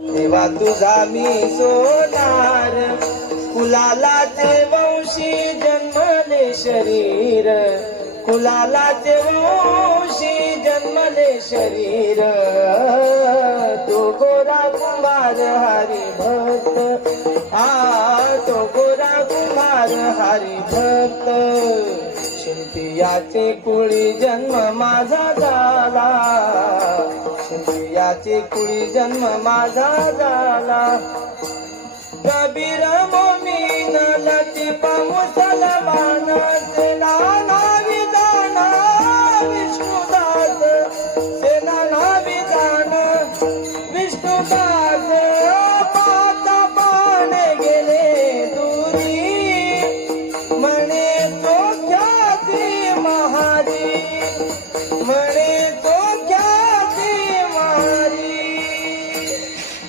देवा तुझा मी सोनार, कुलालाचे वंशी जन्मले शरीर, कुलालाचे वंशी जन्मले शरीर, तो गोरा कुमार हरी भक्त, तो गोरा कुमार हरी भक्त, शिंपियाचे कुळी जन्म माझा झाला, शिंपियाचे कुळी जन्म माझा झाला, कबीर मोमीन लतीफ मुसलमान लाला.